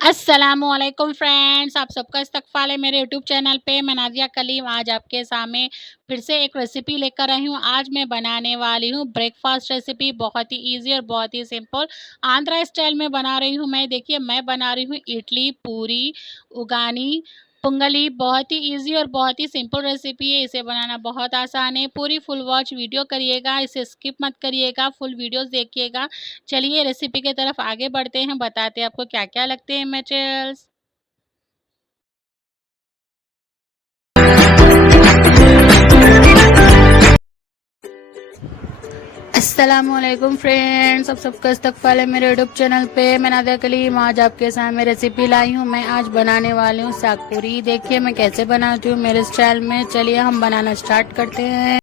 अस्सलामुअलैकुम फ्रेंड्स, आप सबका इस्तकबाल है मेरे यूट्यूब चैनल पे। मैं नाज़िया कलीम आज आपके सामने फिर से एक रेसिपी लेकर आई हूँ। आज मैं बनाने वाली हूँ ब्रेकफास्ट रेसिपी, बहुत ही इजी और बहुत ही सिंपल आंध्रा स्टाइल में बना रही हूँ मैं। देखिए, मैं बना रही हूँ इडली, पूरी, उगानी, पुंगली। बहुत ही इजी और बहुत ही सिंपल रेसिपी है। इसे बनाना बहुत आसान है। पूरी फुल वॉच वीडियो करिएगा, इसे स्किप मत करिएगा, फुल वीडियोस देखिएगा। चलिए रेसिपी की तरफ आगे बढ़ते हैं, बताते हैं आपको क्या क्या लगते हैं मटेरियल्स। अस्सलामुअलैकुम फ्रेंड्स, आप सबका इस्तकबाल है मेरे यूट्यूब चैनल पे। मैं नादिया कलीम आज आपके सामने रेसिपी लाई हूँ। मैं आज बनाने वाली हूँ साग पूरी। देखिए मैं कैसे बनाती हूँ मेरे स्टाइल में। चलिए हम बनाना स्टार्ट करते हैं।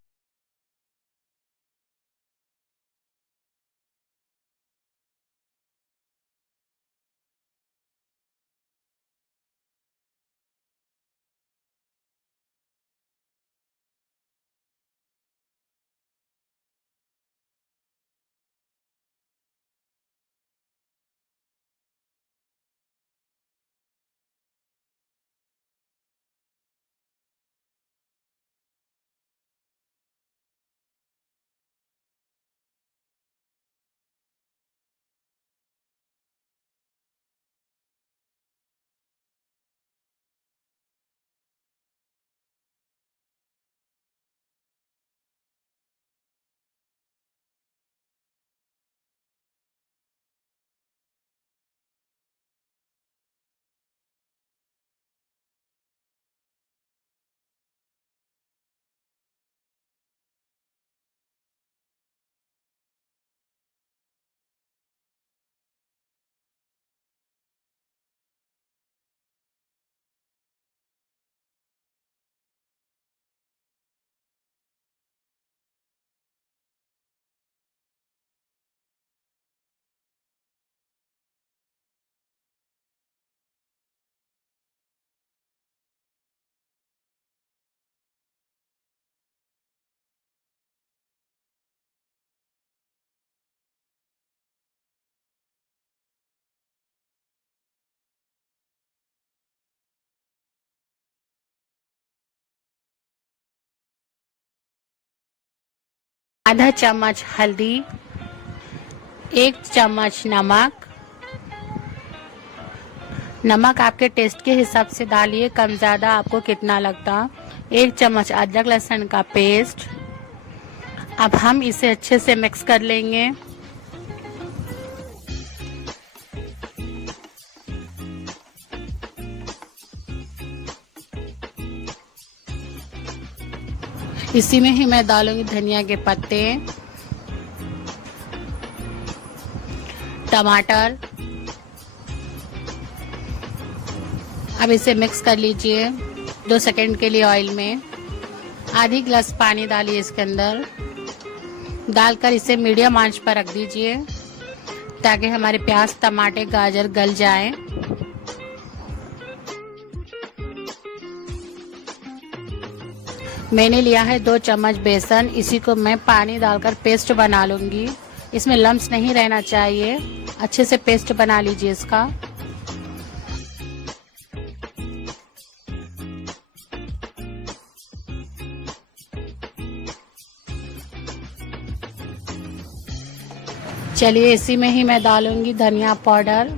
आधा चम्मच हल्दी, 1 चम्मच नमक। नमक आपके टेस्ट के हिसाब से डालिए, कम ज़्यादा आपको कितना लगता। 1 चम्मच अदरक लहसुन का पेस्ट। अब हम इसे अच्छे से मिक्स कर लेंगे। इसी में ही मैं डालूंगी धनिया के पत्ते, टमाटर। अब इसे मिक्स कर लीजिए 2 सेकंड के लिए ऑयल में। आधी गिलास पानी डालिए इसके अंदर। डालकर इसे मीडियम आंच पर रख दीजिए ताकि हमारे प्याज, टमाटर, गाजर गल जाए। मैंने लिया है 2 चम्मच बेसन। इसी को मैं पानी डालकर पेस्ट बना लूंगी। इसमें लम्स नहीं रहना चाहिए। अच्छे से पेस्ट बना लीजिए इसका। चलिए इसी में ही मैं डालूंगी धनिया पाउडर,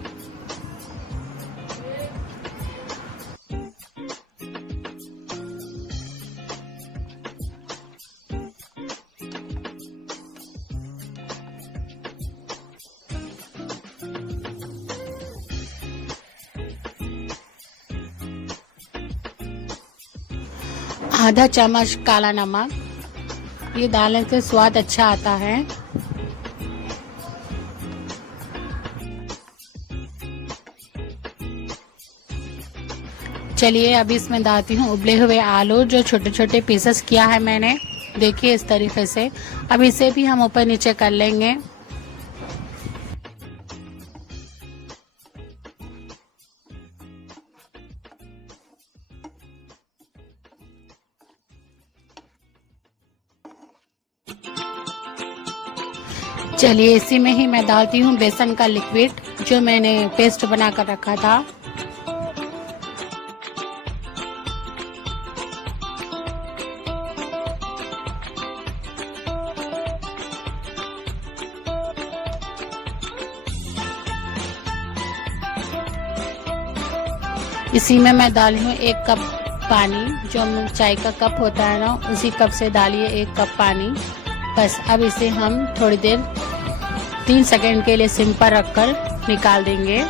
आधा चम्मच काला नमक। ये डालने से स्वाद अच्छा आता है। चलिए अभी इसमें डालती हूँ उबले हुए आलू, जो छोटे छोटे पीसेस किया है मैंने। देखिए इस तरीके से। अब इसे भी हम ऊपर नीचे कर लेंगे। चलिए इसी में ही मैं डालती हूँ बेसन का लिक्विड, जो मैंने पेस्ट बना कर रखा था। इसी में मैं डाली हूँ 1 कप पानी, जो चाय का कप होता है ना, उसी कप से डालिए 1 कप पानी। बस अब इसे हम थोड़ी देर 3 सेकंड के लिए सिम पर रखकर निकाल देंगे।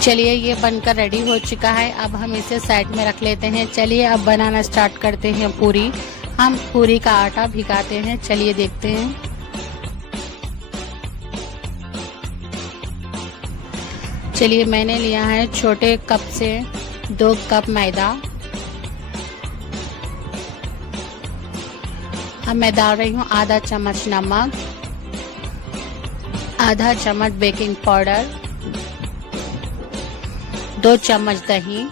चलिए ये बनकर रेडी हो चुका है। अब हम इसे साइड में रख लेते हैं। चलिए अब बनाना स्टार्ट करते हैं पूरी। हम पूरी का आटा भिगाते हैं। चलिए देखते हैं। चलिए मैंने लिया है छोटे कप से 2 कप मैदा। अब मैं डाल रही हूँ आधा चम्मच नमक, आधा चम्मच बेकिंग पाउडर, 2 चम्मच दही,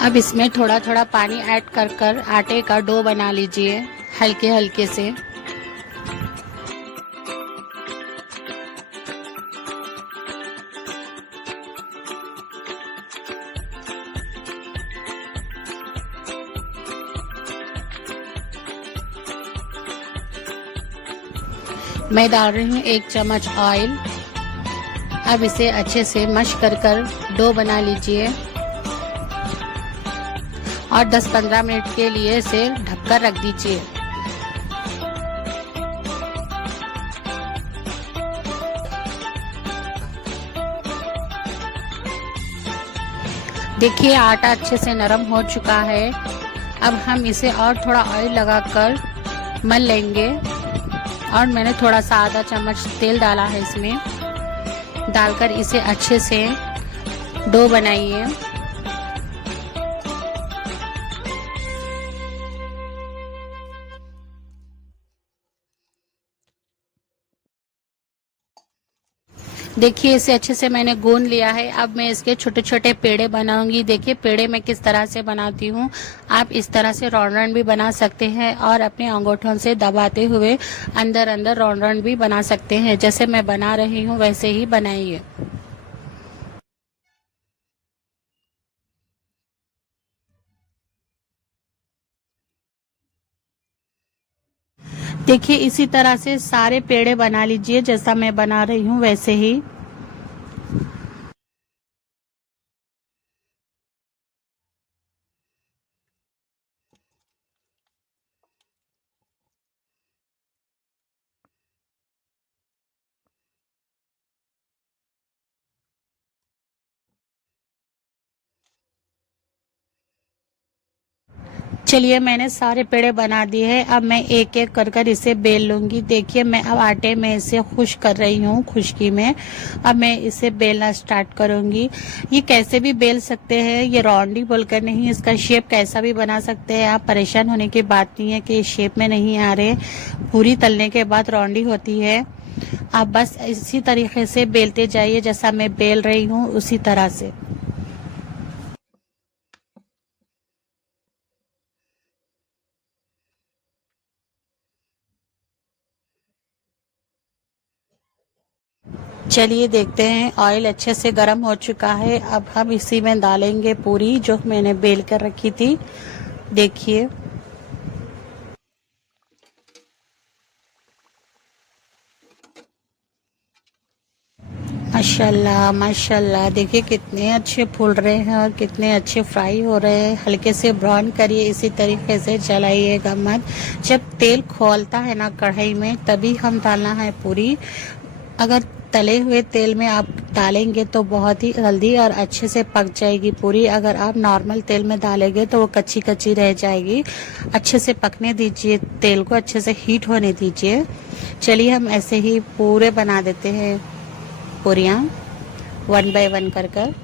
अब इसमें थोड़ा थोड़ा पानी ऐड कर कर आटे का डो बना लीजिए हल्के हल्के से। मैं डाल रही हूँ 1 चम्मच ऑयल। अब इसे अच्छे से मश कर कर डो बना लीजिए और 10-15 मिनट के लिए इसे ढककर रख दीजिए। देखिए आटा अच्छे से नरम हो चुका है। अब हम इसे और थोड़ा ऑयल लगाकर मल लेंगे और मैंने थोड़ा सा आधा चम्मच तेल डाला है इसमें। डालकर इसे अच्छे से डो बनाइए। देखिए इसे अच्छे से मैंने गूंद लिया है। अब मैं इसके छोटे छोटे पेड़े बनाऊंगी। देखिए पेड़े मैं किस तरह से बनाती हूँ। आप इस तरह से राउंड राउंड भी बना सकते हैं और अपने अंगूठों से दबाते हुए अंदर अंदर राउंड राउंड भी बना सकते हैं। जैसे मैं बना रही हूँ वैसे ही बनाइए। देखिए इसी तरह से सारे पेड़े बना लीजिए, जैसा मैं बना रही हूँ वैसे ही। चलिए मैंने सारे पेड़े बना दिए हैं। अब मैं एक एक कर कर इसे बेल लूंगी। देखिए मैं अब आटे में इसे खुश कर रही हूँ खुश्की में। अब मैं इसे बेलना स्टार्ट करूंगी। ये कैसे भी बेल सकते हैं, ये राउंड ही बोलकर नहीं, इसका शेप कैसा भी बना सकते हैं। आप परेशान होने की बात नहीं है कि शेप में नहीं आ रहे। पूरी तलने के बाद राउंड ही होती है। आप बस इसी तरीके से बेलते जाइए, जैसा मैं बेल रही हूँ उसी तरह से। चलिए देखते हैं। ऑयल अच्छे से गर्म हो चुका है। अब हम इसी में डालेंगे पूरी जो मैंने बेल कर रखी थी। देखिए माशाल्लाह माशाल्लाह, देखिए कितने अच्छे फूल रहे हैं और कितने अच्छे फ्राई हो रहे हैं। हल्के से ब्राउन करिए, इसी तरीके से चलाइएगा मत। जब तेल खौलता है ना कढ़ाई में, तभी हम डालना है पूरी। अगर तले हुए तेल में आप डालेंगे तो बहुत ही जल्दी और अच्छे से पक जाएगी पूरी। अगर आप नॉर्मल तेल में डालेंगे तो वो कच्ची कच्ची रह जाएगी। अच्छे से पकने दीजिए, तेल को अच्छे से हीट होने दीजिए। चलिए हम ऐसे ही पूरे बना देते हैं पूरियाँ 1 बाय 1 कर कर।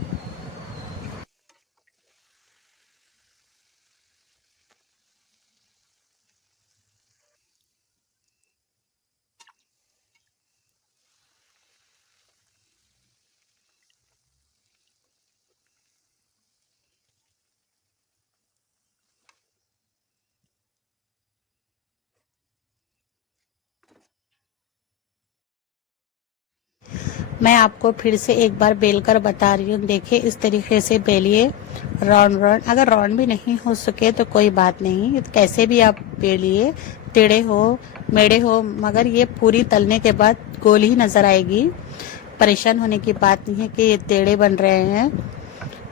मैं आपको फिर से एक बार बेल कर बता रही हूँ। देखिए इस तरीके से बेलिए, राउंड राउंड। अगर राउंड भी नहीं हो सके तो कोई बात नहीं, कैसे भी आप बेलिए, टेढ़े हो मेढ़े हो, मगर ये पूरी तलने के बाद गोल ही नज़र आएगी। परेशान होने की बात नहीं है कि ये टेढ़े बन रहे हैं,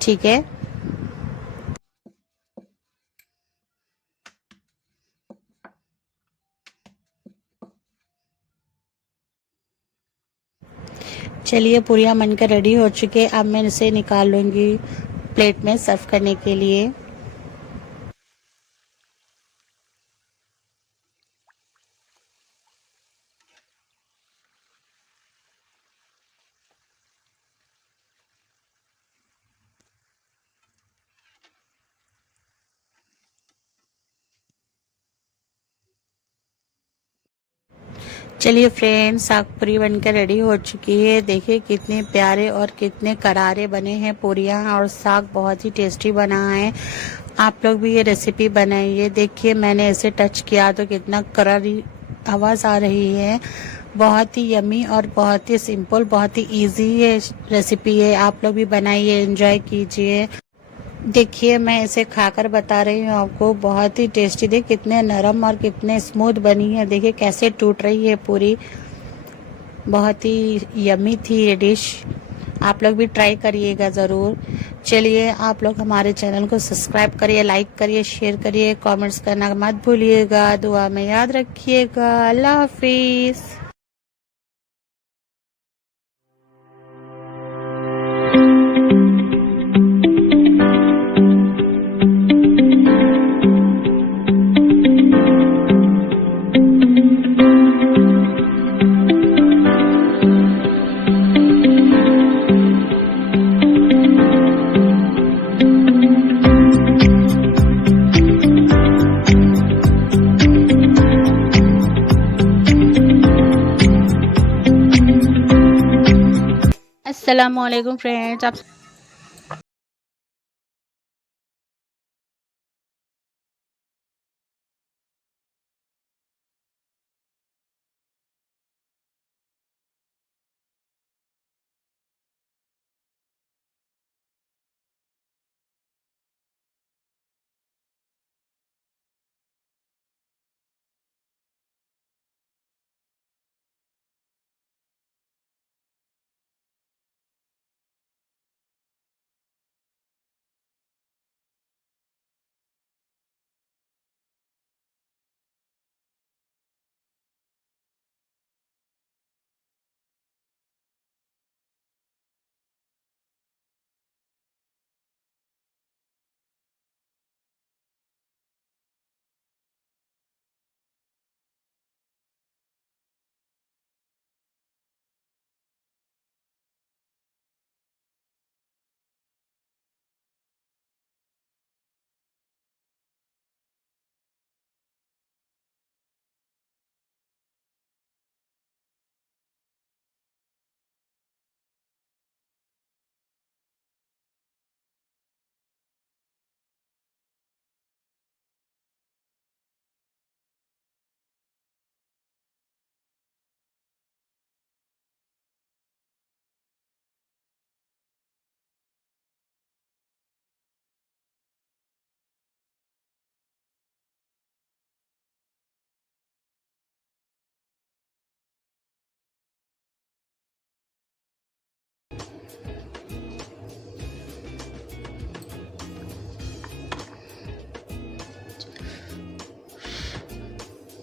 ठीक है। चलिए पूरियाँ बनकर रेडी हो चुके, अब मैं इसे निकाल लूँगी प्लेट में सर्व करने के लिए। चलिए फ्रेंड्स, साग पूरी बनकर रेडी हो चुकी है। देखिए कितने प्यारे और कितने करारे बने हैं पूरियाँ, और साग बहुत ही टेस्टी बना है। आप लोग भी ये रेसिपी बनाइए। देखिए मैंने ऐसे टच किया तो कितना करारी आवाज़ आ रही है। बहुत ही यमी और बहुत ही सिंपल, बहुत ही इजी है रेसिपी है। आप लोग भी बनाइए, एंजॉय कीजिए। देखिए मैं इसे खाकर बता रही हूँ आपको, बहुत ही टेस्टी। देखिए कितने नरम और कितने स्मूथ बनी है। देखिए कैसे टूट रही है पूरी, बहुत ही यमी थी ये डिश। आप लोग भी ट्राई करिएगा ज़रूर। चलिए आप लोग हमारे चैनल को सब्सक्राइब करिए, लाइक करिए, शेयर करिए, कमेंट्स करना मत भूलिएगा। दुआ में याद रखिएगा। अल्लाह हाफिज़। अस्सलामुअलैकुम फ्रेंड्स, आप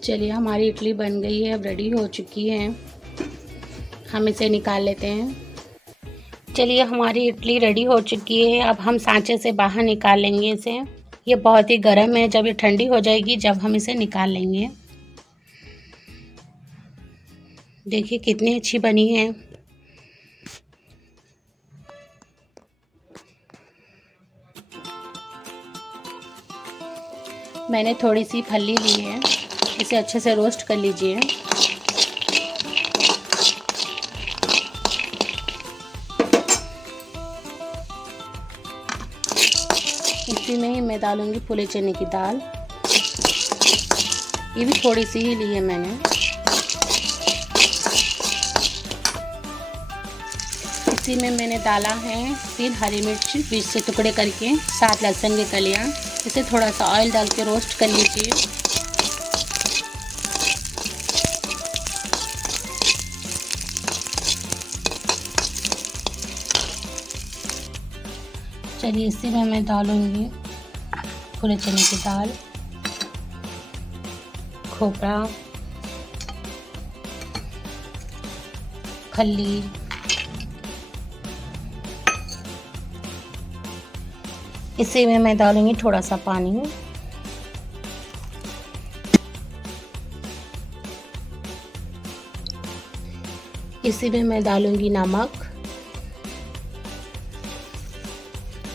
चलिए हमारी इडली बन गई है, अब रेडी हो चुकी है। हम इसे निकाल लेते हैं। चलिए हमारी इडली रेडी हो चुकी है, अब हम सांचे से बाहर निकाल लेंगे इसे। ये बहुत ही गर्म है, जब ये ठंडी हो जाएगी जब हम इसे निकाल लेंगे। देखिए कितनी अच्छी बनी है। मैंने थोड़ी सी फली ली है, इसे अच्छे से रोस्ट कर लीजिए। इसी में ही मैं डालूंगी फूले चने की दाल। ये भी थोड़ी सी ही ली है मैंने। इसी में मैंने डाला है 3 हरी मिर्च बीच से टुकड़े करके, 7 लहसुन की कलियाँ। इसे थोड़ा सा ऑयल डाल के रोस्ट कर लीजिए। चलिए इसी में मैं डालूंगी फूले चने की दाल, खोपरा, खल्ली, इसी में मैं डालूंगी थोड़ा सा पानी। इसी में मैं डालूंगी नमक।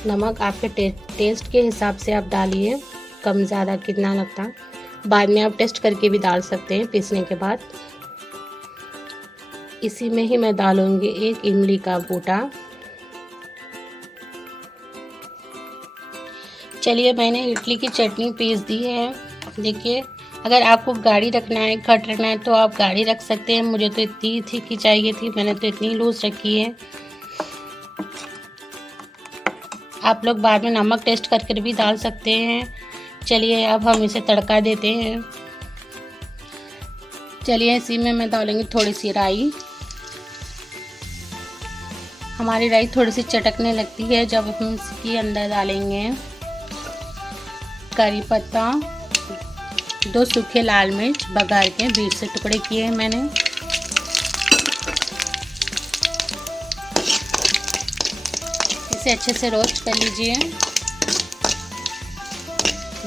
नमक आपके टेस्ट के हिसाब से आप डालिए, कम ज़्यादा कितना लगता, बाद में आप टेस्ट करके भी डाल सकते हैं पीसने के बाद। इसी में ही मैं डालूंगी 1 इमली का बूटा। चलिए मैंने इडली की चटनी पीस दी है। देखिए, अगर आपको गाढ़ी रखना है, खट रखना है तो आप गाढ़ी रख सकते हैं। मुझे तो इतनी थिक ही चाहिए थी, मैंने तो इतनी लूज रखी है। आप लोग बाद में नमक टेस्ट करके भी डाल सकते हैं। चलिए अब हम इसे तड़का देते हैं। चलिए इसी में मैं डालूंगी थोड़ी सी राई। हमारी राई थोड़ी सी चटकने लगती है जब हम इसके अंदर डालेंगे करी पत्ता, 2 सूखे लाल मिर्च बघार के बीच से टुकड़े किए हैं मैंने। इसे अच्छे से रोस्ट कर लीजिए,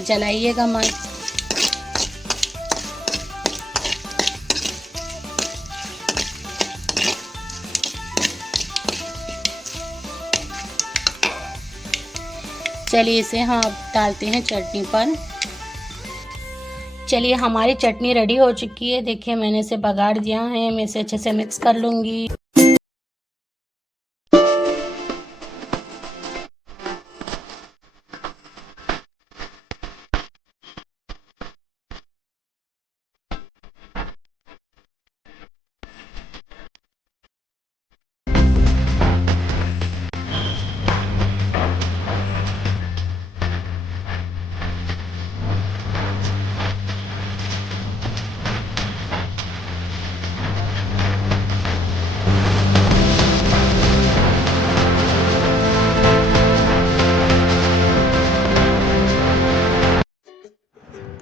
जलाइएगा मत। चलिए इसे हम अब डालते हैं चटनी पर। चलिए हमारी चटनी रेडी हो चुकी है। देखिए मैंने इसे बघार दिया है, मैं इसे अच्छे से मिक्स कर लूँगी।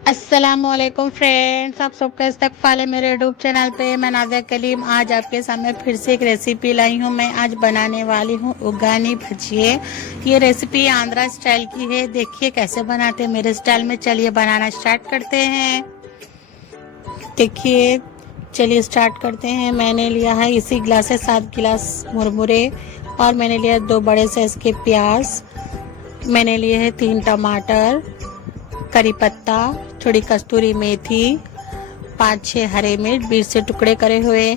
अस्सलामुअलैकुम फ्रेंड्स, आप सबका इस्तकबाल है मेरे यूट्यूब चैनल पे। मैं नाज़िया कलीम आज आपके सामने फिर से एक रेसिपी लाई हूँ। मैं आज बनाने वाली हूँ उगानी भजिए। ये रेसिपी आंध्रा स्टाइल की है। देखिए कैसे बनाते हैं मेरे स्टाइल में। चलिए बनाना स्टार्ट करते हैं। देखिए चलिए स्टार्ट करते हैं। मैंने लिया है इसी गिलास से 7 गिलास मुरमुरे, और मैंने लिया 2 बड़े साइज के प्याज, मैंने लिए है 3 टमाटर, करी पत्ता, थोड़ी कस्तूरी मेथी, 5-6 हरे मिर्च बीच से टुकड़े करे हुए।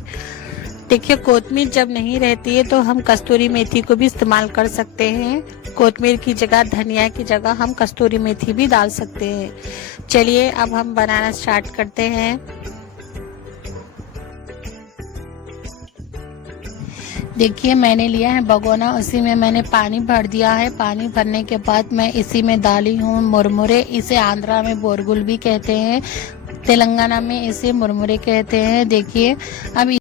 देखिए कोतमीर जब नहीं रहती है तो हम कस्तूरी मेथी को भी इस्तेमाल कर सकते हैं। कोतमीर की जगह, धनिया की जगह हम कस्तूरी मेथी भी डाल सकते हैं। चलिए अब हम बनाना स्टार्ट करते हैं। देखिए मैंने लिया है भगोना, उसी में मैंने पानी भर दिया है। पानी भरने के बाद मैं इसी में डाली हूँ मुरमुरे। इसे आंध्रा में बोरगुल भी कहते हैं, तेलंगाना में इसे मुरमुरे कहते हैं। देखिए अब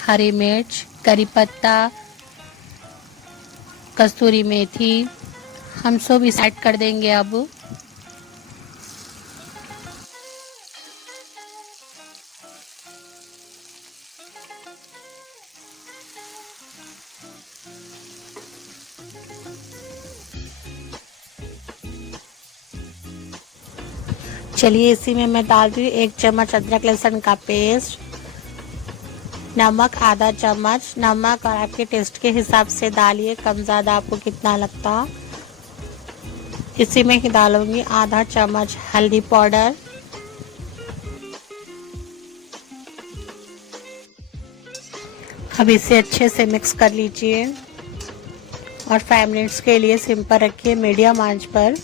हरी मिर्च, करी पत्ता, कस्तूरी मेथी हम सब इसे ऐड कर देंगे। अब चलिए इसी में मैं डाल रही हूँ 1 चम्मच अदरक लहसुन का पेस्ट, नमक आधा चम्मच, नमक और आपके टेस्ट के हिसाब से डालिए, कम ज़्यादा आपको कितना लगता। इसी में ही डालूंगी आधा चम्मच हल्दी पाउडर, अब इसे अच्छे से मिक्स कर लीजिए और 5 मिनट्स के लिए सिम पर रखिए मीडियम आंच पर।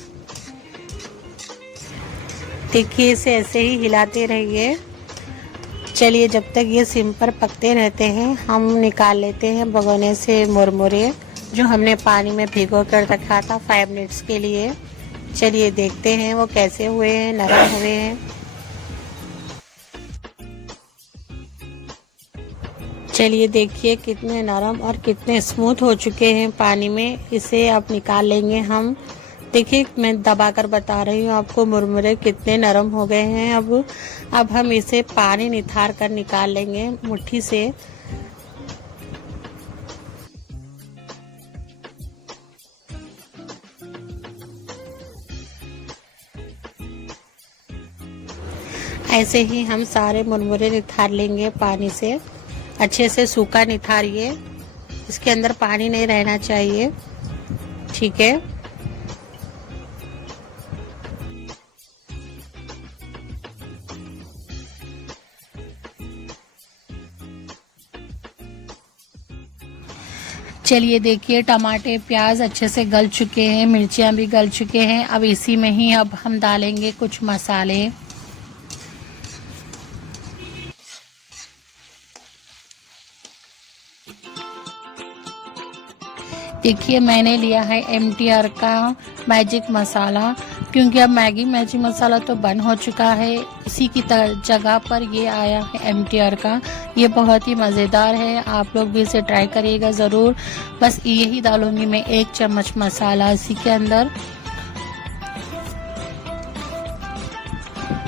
देखिए इसे ऐसे ही हिलाते रहिए। चलिए जब तक ये सिम पर पकते रहते हैं हम निकाल लेते हैं भगोने से मुरमुरे जो हमने पानी में भिगो कर रखा था 5 मिनट्स के लिए। चलिए देखते हैं वो कैसे हुए हैं, नरम हुए हैं। चलिए देखिए कितने नरम और कितने स्मूथ हो चुके हैं पानी में। इसे अब निकाल लेंगे हम। देखिए मैं दबाकर बता रही हूँ आपको मुरमुरे कितने नरम हो गए हैं। अब हम इसे पानी निथार कर निकाल लेंगे मुट्ठी से। ऐसे ही हम सारे मुरमुरे निथार लेंगे पानी से। अच्छे से सूखा निथारिए, इसके अंदर पानी नहीं रहना चाहिए, ठीक है। चलिए देखिए टमाटर प्याज अच्छे से गल चुके हैं, मिर्चियाँ भी गल चुके हैं। अब इसी में ही अब हम डालेंगे कुछ मसाले। देखिए मैंने लिया है MTR का मैजिक मसाला, क्योंकि अब मैगी मैजिक मसाला तो बंद हो चुका है। इसी की जगह पर ये आया है MTR का। ये बहुत ही मज़ेदार है, आप लोग भी इसे ट्राई करिएगा ज़रूर। बस यही डालूंगी मैं 1 चम्मच मसाला इसी के अंदर।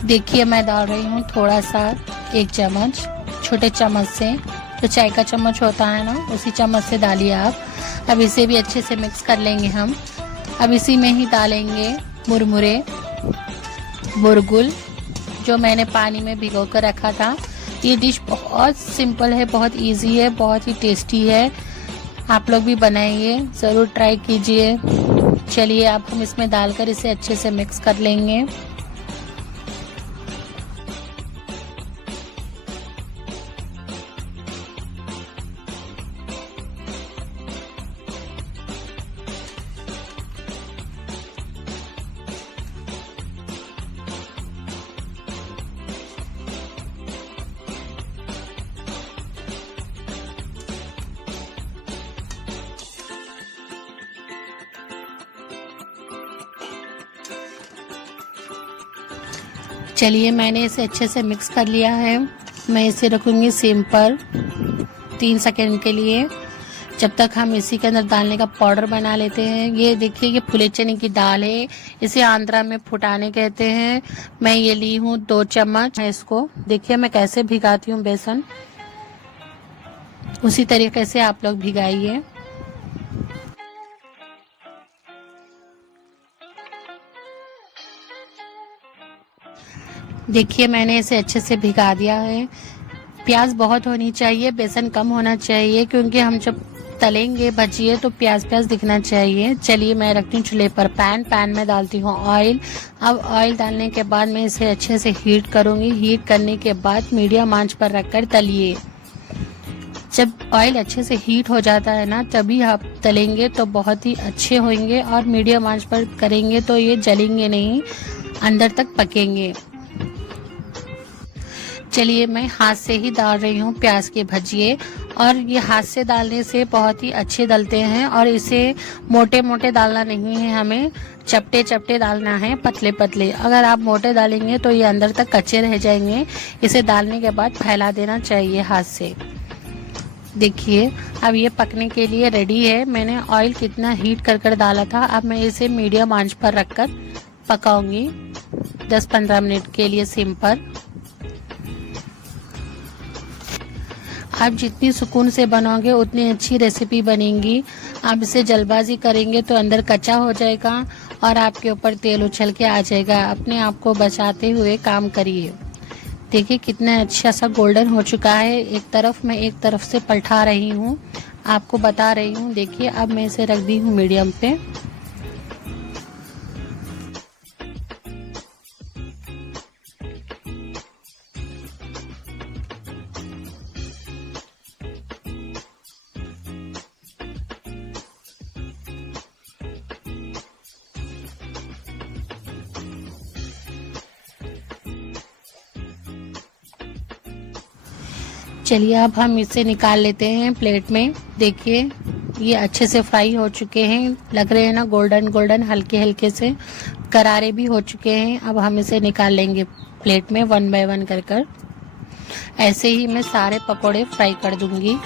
देखिए मैं डाल रही हूँ थोड़ा सा 1 चम्मच, छोटे चम्मच से, तो चाय का चम्मच होता है ना उसी चम्मच से डालिए आप। अब इसे भी अच्छे से मिक्स कर लेंगे हम। अब इसी में ही डालेंगे मुरमुरे, बुरगुल जो मैंने पानी में भिगो कर रखा था। ये डिश बहुत सिंपल है, बहुत इजी है, बहुत ही टेस्टी है। आप लोग भी बनाइए, ज़रूर ट्राई कीजिए। चलिए अब हम इसमें डालकर इसे अच्छे से मिक्स कर लेंगे। चलिए मैंने इसे अच्छे से मिक्स कर लिया है। मैं इसे रखूँगी सिम पर 3 सेकंड के लिए, जब तक हम इसी के अंदर डालने का पाउडर बना लेते हैं। ये देखिए ये फुले चने की दाल है, इसे आंध्रा में फुटाने कहते हैं। मैं ये ली हूँ 2 चम्मच। इसको देखिए मैं कैसे भिगाती हूँ बेसन, उसी तरीके से आप लोग भिगाइए। देखिए मैंने इसे अच्छे से भिगा दिया है। प्याज बहुत होनी चाहिए, बेसन कम होना चाहिए, क्योंकि हम जब तलेंगे भजिए तो प्याज दिखना चाहिए। चलिए मैं रखती हूँ चूल्हे पर पैन में डालती हूँ ऑयल। अब ऑयल डालने के बाद मैं इसे अच्छे से हीट करूँगी। हीट करने के बाद मीडियम आंच पर रखकर तलिए। जब ऑयल अच्छे से हीट हो जाता है ना, तभी आप तलेंगे तो बहुत ही अच्छे होंगे, और मीडियम आंच पर करेंगे तो ये जलेंगे नहीं, अंदर तक पकेंगे। चलिए मैं हाथ से ही डाल रही हूँ प्याज के भजिए, और ये हाथ से डालने से बहुत ही अच्छे डलते हैं। और इसे मोटे मोटे डालना नहीं है, हमें चपटे चपटे डालना है, पतले पतले। अगर आप मोटे डालेंगे तो ये अंदर तक कच्चे रह जाएंगे। इसे डालने के बाद फैला देना चाहिए हाथ से। देखिए अब ये पकने के लिए रेडी है। मैंने ऑयल कितना हीट कर डाला था। अब मैं इसे मीडियम आंच पर रखकर पकाऊंगी 10-15 मिनट के लिए सिम पर। आप जितनी सुकून से बनाओगे उतनी अच्छी रेसिपी बनेगी। आप इसे जल्दबाजी करेंगे तो अंदर कच्चा हो जाएगा और आपके ऊपर तेल उछल के आ जाएगा। अपने आप को बचाते हुए काम करिए। देखिए कितना अच्छा सा गोल्डन हो चुका है। एक तरफ से पलटा रही हूँ, आपको बता रही हूँ। देखिए अब मैं इसे रख दी हूँ मीडियम पे। चलिए अब हम इसे निकाल लेते हैं प्लेट में। देखिए ये अच्छे से फ्राई हो चुके हैं, लग रहे हैं ना गोल्डन गोल्डन, हल्के हल्के से करारे भी हो चुके हैं। अब हम इसे निकाल लेंगे प्लेट में वन बाय वन कर। ऐसे ही मैं सारे पकोड़े फ्राई कर दूंगी।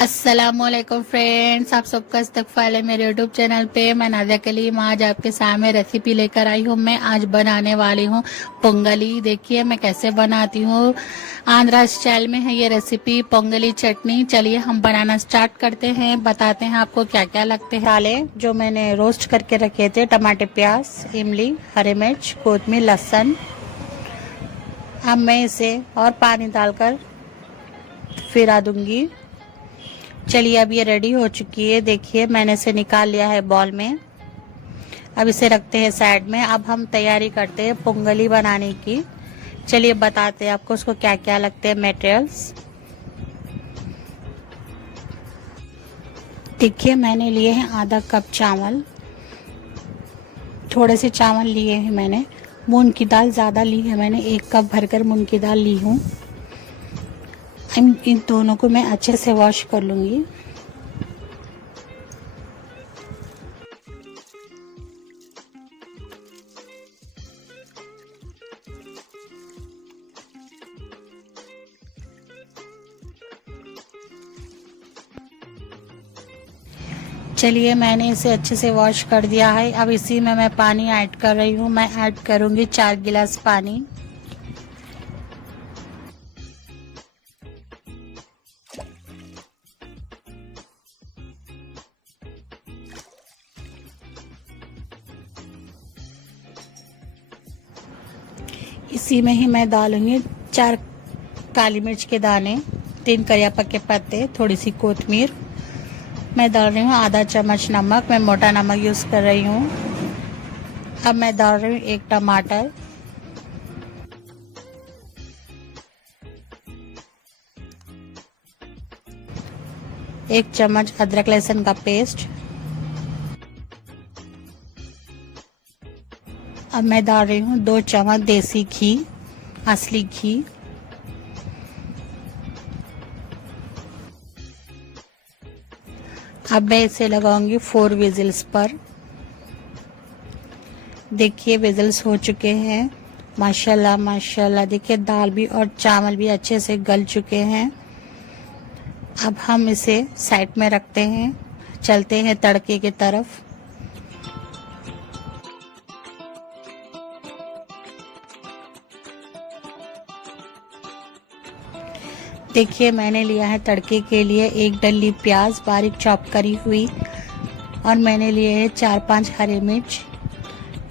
अस्सलामुअलैकुम फ्रेंड्स, आप सबका इस्तकबाल है मेरे यूट्यूब चैनल पे। मैं नादिया कलीम आज आपके सामने रेसिपी लेकर आई हूँ। मैं आज बनाने वाली हूँ पोंगली। देखिए मैं कैसे बनाती हूँ, आंध्रा स्टाइल में है ये रेसिपी, पोंगली चटनी। चलिए हम बनाना स्टार्ट करते हैं, बताते हैं आपको क्या क्या लगते हैं। दाले जो मैंने रोस्ट करके रखे थे, टमाटर, प्याज, इमली, हरी मिर्च, कोतमीर, लहसुन। अब मैं इसे और पानी डालकर फिरा दूंगी। चलिए अब ये रेडी हो चुकी है। देखिए मैंने इसे निकाल लिया है बॉल में। अब इसे रखते हैं साइड में। अब हम तैयारी करते हैं पोंगली बनाने की। चलिए बताते हैं आपको उसको क्या क्या लगते हैं मटेरियल्स। देखिए मैंने लिए हैं आधा कप चावल, थोड़े से चावल लिए हैं मैंने। मूंग की दाल ज़्यादा ली है मैंने, 1 कप भरकर मूंग की दाल ली हूँ। इन दोनों को मैं अच्छे से वॉश कर लूँगी। चलिए मैंने इसे अच्छे से वॉश कर दिया है। अब इसी में मैं पानी ऐड कर रही हूँ। मैं ऐड करूँगी 4 गिलास पानी। इसी में ही मैं डालूंगी 4 काली मिर्च के दाने, 3 करियापत्ते के पत्ते, थोड़ी सी कोतमीर, मैं डाल रही हूँ आधा चम्मच नमक। मैं मोटा नमक यूज़ कर रही हूँ। अब मैं डाल रही हूँ एक टमाटर, एक चम्मच अदरक लहसुन का पेस्ट। अब मैं डाल रही हूँ 2 चम्मच देसी घी, असली घी। अब मैं इसे लगाऊंगी 4 विजिल्स पर। देखिए विजिल्स हो चुके हैं। माशाल्लाह माशाल्लाह। देखिए दाल भी और चावल भी अच्छे से गल चुके हैं। अब हम इसे साइड में रखते हैं, चलते हैं तड़के की तरफ। देखिए मैंने लिया है तड़के के लिए 1 डली प्याज बारीक चॉप करी हुई, और मैंने लिए है 4-5 हरी मिर्च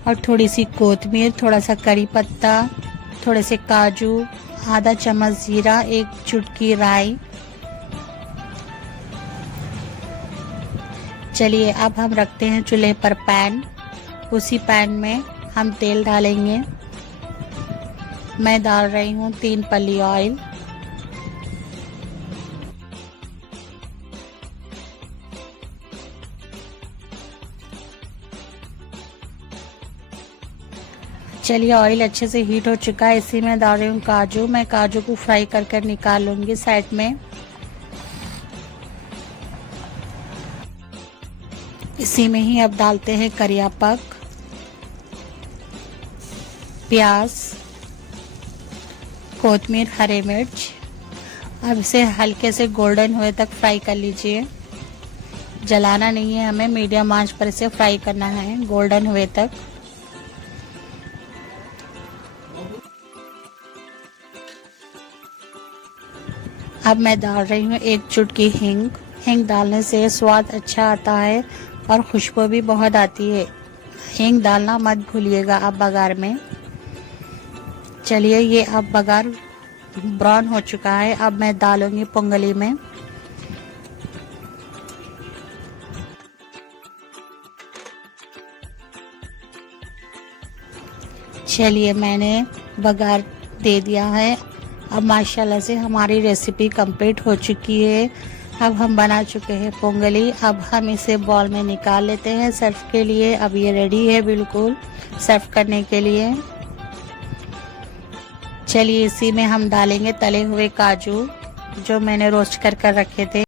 और थोड़ी सी कोतमीर, थोड़ा सा करी पत्ता, थोड़े से काजू, आधा चम्मच जीरा, 1 चुटकी राई। चलिए अब हम रखते हैं चूल्हे पर पैन। उसी पैन में हम तेल डालेंगे। मैं डाल रही हूँ 3 पल्ली ऑयल। चलिए ऑयल अच्छे से हीट हो चुका है। इसी में डाल रही हूँ काजू। मैं काजू को फ्राई कर निकाल लूँगी साइड में। इसी में ही अब डालते हैं करिया पक, प्याज, कोतमीर, हरी मिर्च। अब इसे हल्के से गोल्डन हुए तक फ्राई कर लीजिए। जलाना नहीं है हमें, मीडियम आंच पर इसे फ्राई करना है गोल्डन हुए तक। अब मैं डाल रही हूँ 1 चुटकी हींग। हींग डालने से स्वाद अच्छा आता है और खुशबू भी बहुत आती है। हींग डालना मत भूलिएगा आप बघार में। चलिए ये अब बघार ब्राउन हो चुका है। अब मैं डालूंगी पोंगली में। चलिए मैंने बघार दे दिया है। अब माशाल्लाह से हमारी रेसिपी कंप्लीट हो चुकी है। अब हम बना चुके हैं पोंगली। अब हम इसे बॉल में निकाल लेते हैं सर्व के लिए। अब ये रेडी है बिल्कुल सर्व करने के लिए। चलिए इसी में हम डालेंगे तले हुए काजू जो मैंने रोस्ट कर रखे थे।